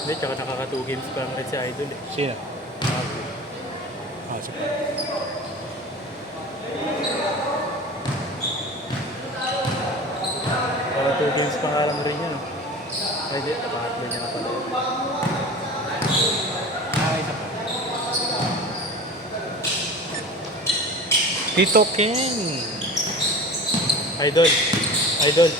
Hindi, tsaka nakaka 2 games pa lang rin si Idol eh. Sino? Ah, sige. Naka 2 games pa nga lang rin yan. Ay, di, pangatlo niya na pala yun. Isa pa. Tito King. Idol. Idol.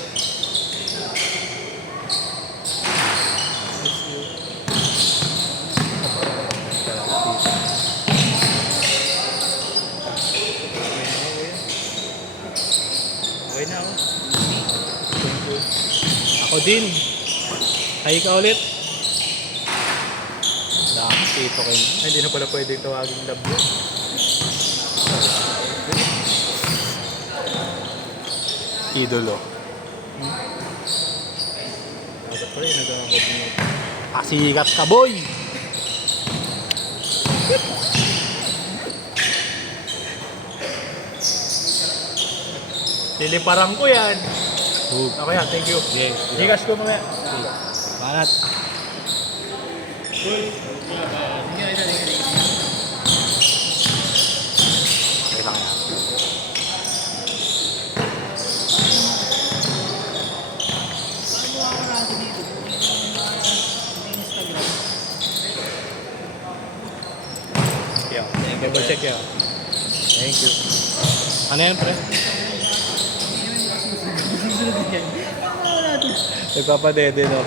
Okay na ako. Thank you. Ako din. Ay ka ulit. Dami Tito King. Ay, hindi na pala pwedeng tawaging love yun. Idolo. Dapat pala yung nag-aangkot mo. Pasikat ka, boy! Liliparan ko yan. Hug. Ako yan, thank you. Yes. Gigas ko mamaya. Banat. Kita kaya. Yeah. Double check yan. Thank you. Ano yan, pre? Nagpapadede, no?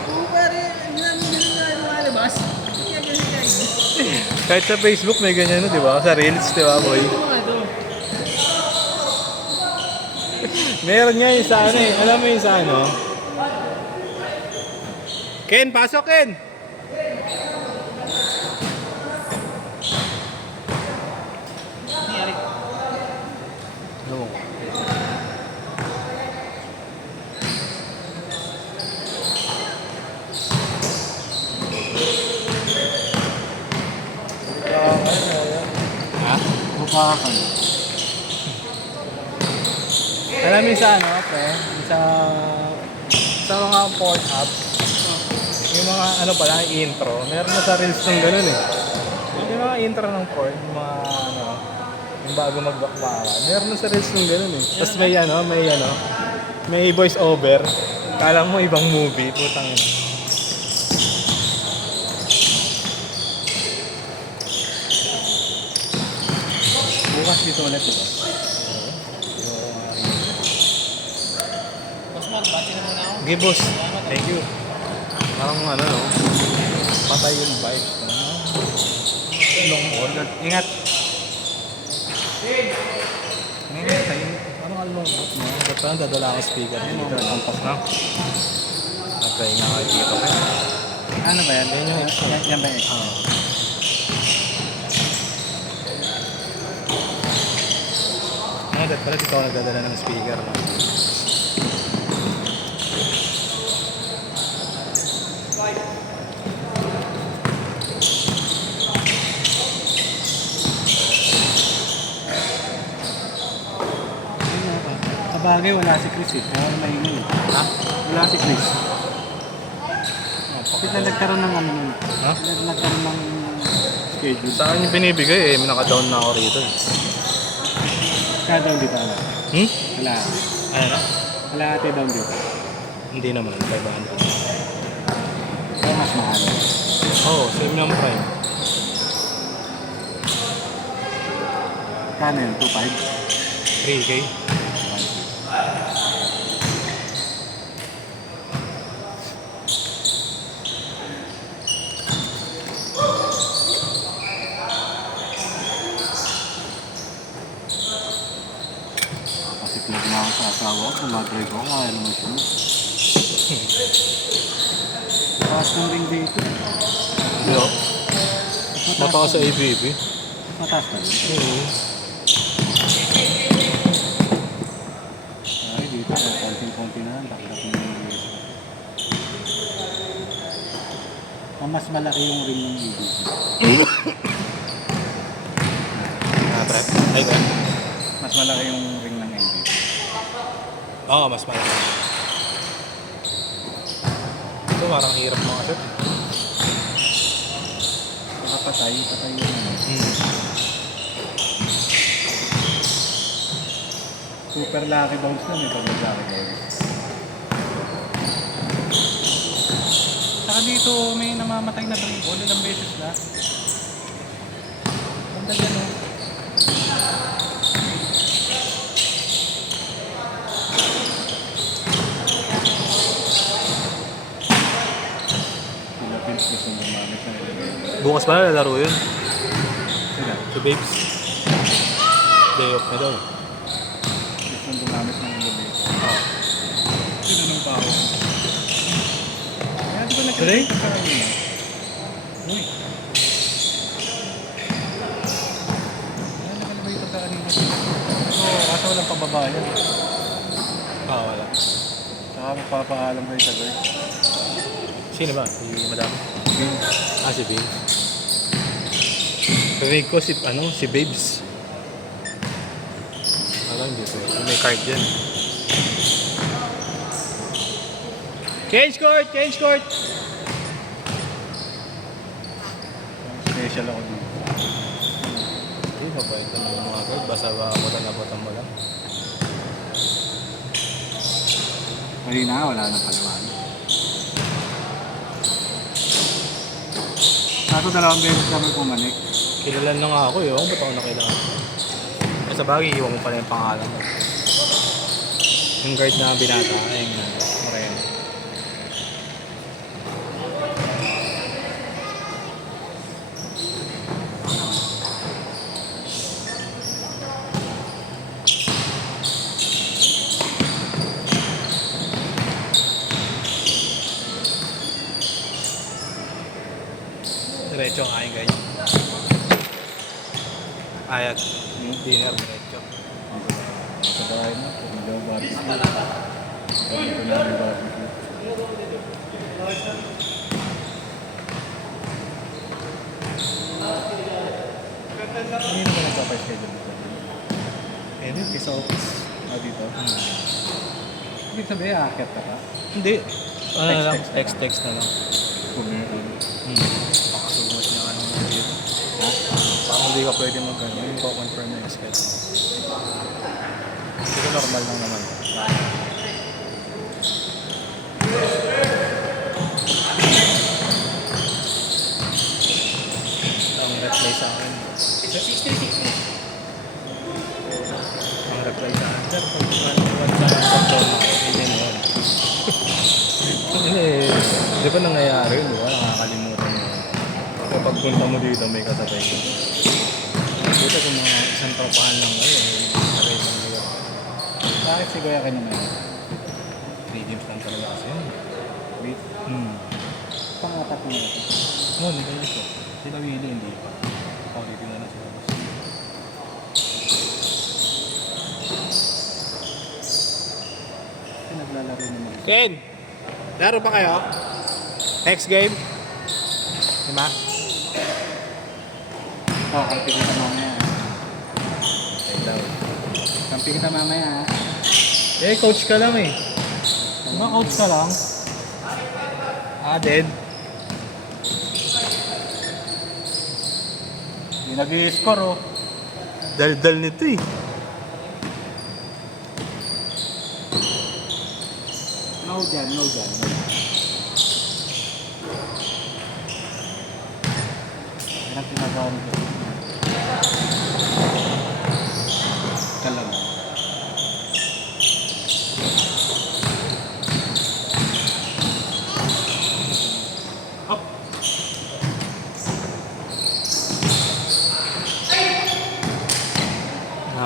Kahit sa Facebook may ganyan, no, di ba? Sa Reels, di ba, boy? Meron nga yung sa ano eh. Alam mo yung sa ano? Ken, pasok, Ken! Ano? Ha? Bukakan. Alam mo yung sa ano, pre? Sa mga porn app, yung mga ano pala, intro, meron na sa Reels ng ganun eh. Yung mga intro ng porn, yung mga ano, yung bago magbakbaka, meron na sa Reels ng ganun eh. Tapos may voice over. Kala mo ibang movie, putang ina. Bukas dito ulit. Okay, boss. Thank you. Parang ano, no? Patay yung bike. Long order. Ingat. Ingat tayo. Ano ka long order mo? Ba't parang dadala ako speaker dito? Lampas na. Okay, nga kayo dito. Ano ba yan? Yan yung extra. Yan ba yan? Ano, dahil pala dito ako nagdadala ng speaker. No? Sabagay, wala si Chris eh. Kaya maingay eh. Ha? Wala si Chris. Kasi nagkaroon ng ano nun. Ha? Nagkaroon ng schedule. Sa akin yung binibigay eh. May naka-down na ako rito eh. Kaya down dito ala. Hmm? Wala. Ano na? Wala ate down dito. Hindi naman. 500. Kaya mas mahal. Oo, same ng prime. Kano yun? 2.5? 3K. Kasi plug na ako sa asawa ko. Tumadrive ako. Kaya naman siya. Taas ng ring dito. Yo. Mataas sa ABB. Mataas na rin. Oo. Ay, dito. Konting-konti na lang. Takdak na yung mas malaki yung ring ng EBC. Trap? Ay, trap. Mas malaki yung ring ng EBC. Oo, mas malaki. Ito parang hirap mga set. patay yun. Super lucky bounce na, may pag lucky bounce. Saka dito may namamatay na dribble, ilang beses na. Ganda dyan oh. Philippines gusto gumamit ng element. Bukas pa na lalaro yun. Sila, Si Babes. Day off na daw. gusto gumamit ng element. Sino nang baho? Kaya di ba Today? nakikita sa kanina? Uy. Kaya nakalabay ito sa kanina. Oo, kaso walang pababa yan. Wala. Saka magpapaalam kayo sa guard. Sino ba? Si Madam? Okay. Si Babes. Rinig ko si Babes. Alam, hindi ko. May card yan. Change court! Change court! Special ako dito. Hindi, mabait naman yung mga guard. Basta abutan mo lang. Kanina wala nang palawan. Kaso dalawang beses kami pumanik. Kilalan na nga ako eh. Ba't ako nakailangan? Sa bagay, iwan mo pala yung pangalan mo. Yung guard na binata, yung Moreno. Diretso ang aking guys. Ayat. Dinner diretso. Sa bahay mo, kung daw barbecue. Ito na yung barbecue. Hindi naman nagpapa-schedule dito. Dito sa office. Dito? Ibig sabihin, aakyat ka pa? Hindi. Ano na lang? Text Text na lang. Kung meron. Pakasugot niya ano na dito. Parang hindi ka pwede mag-ano. Yung confirm na yung schedule. Pero normal lang naman. Ang reply sa akin. Ang reply sa akin. Sir, pag one time confirm ako, hindi na yun. Hindi, di ba nangyayari yun? Di ba? Nakakalimutan mo. Kapag punta mo dito, may kasabay ko. Buta kung mga isang tropahan lang kayo, sabay lang nila. Bakit si Kuya Ken naman? 3 games lang talaga kasi yun. Wait, pangatak mo ito. Oo, hindi kayo ito. Sila Willie, hindi pa. Quality na lang sila. Kasi naglalaro naman. Ken! Laro pa kayo? Next game? Diba? Kampi kita mamaya. Hello. Kampi kita mamaya. Eh, coach ka lang eh. Diba coach ka lang? Dead. Hindi nag-i-score oh. Dal-dal nito eh. No dyan, no dyan. Yan ang pinagawa nito. Kalam. Up.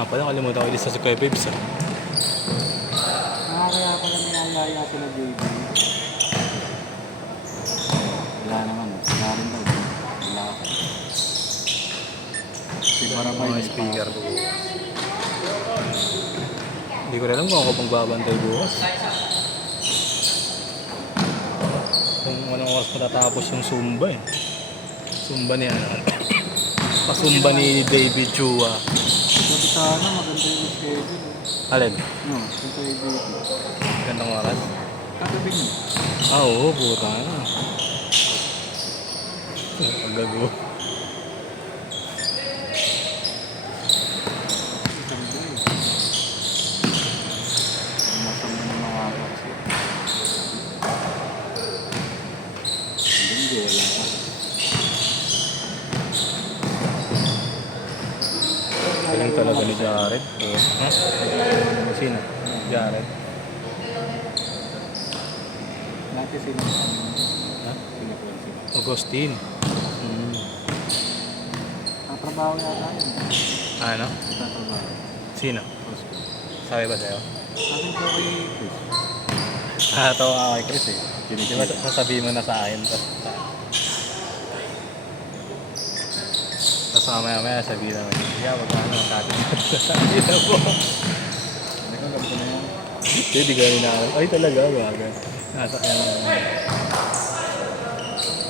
Pala kalimutan ko ilista si Kuya Babes ah. Kaya pala nilalaya sila JB. Wala naman. Wala rin daw. Wala ako. Para ba Mga speaker ko. Hindi ko rin alam kung ako pang babantay bukas. Kung anong oras matatapos yung Zumba eh. Zumba ni ano. Pasumba ni David Chua. Sabi sana maganda yung schedule. Alin? No, yung sa JB. Gandang oras? Katabi niyo. Oo, puta na. Paggago. talaga ni Jared. Ha? Sino? Jared. Natin sino? Ha? Pinapansin. Agustin. Tatrabaho yata yun. Ano? Tatrabaho. Sino? Oscar. Sabi ba sa'yo? Akin po kay Chris. Tawa ako kay Chris eh. Di ba Kinikita. sasabihin mo na sa akin? Tapos mamaya sabihin naman, yeah, magkano sa atin. Sabi na po. Hindi ko ganito na yan. Hindi ko rin ako. Ay talaga, baga. Nasa kaya naman.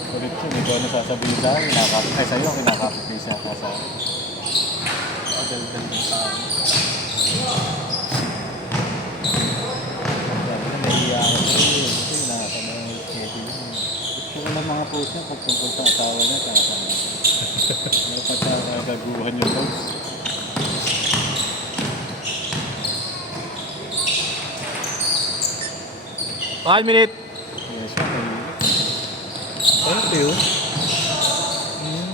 Ulit yun, hindi ko ano sasabihin sa akin. Kinakapit kayo sa'yo, kinakapit kayo sa akin. Dal-dal din sa akin. Nahiya ako. Kasi nakakama ng schedule yun. Gusto ko lang mga post niya pag tungkol sa asawa niya, kakasama. Dapat nakagaguhan yung post. One minute. Yes, siya, mahilig. Thank you.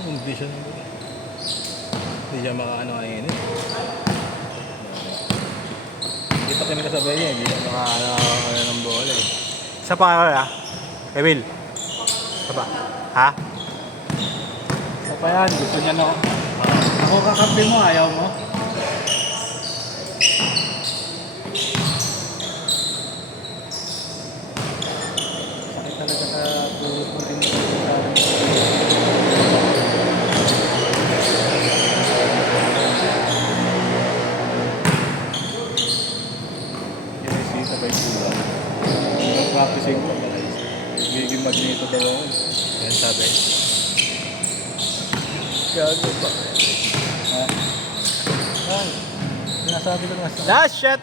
Hindi siya hindi siya makaano kanina eh. Hindi pa kami kasabay niya, hindi siya makaano ng bola eh. Isa pa ka ah? Emil? Isa pa? Ha? Isa pa yan, gusto niya na ako kakampi mo, ayaw mo? Sakit talaga sa tulog mo din sa Yes, sabay sila. Practicing ko. Giging magneto daw ako. Yan sabi. Gago pa. Ha? Ay, sinasabi ko na Last shot!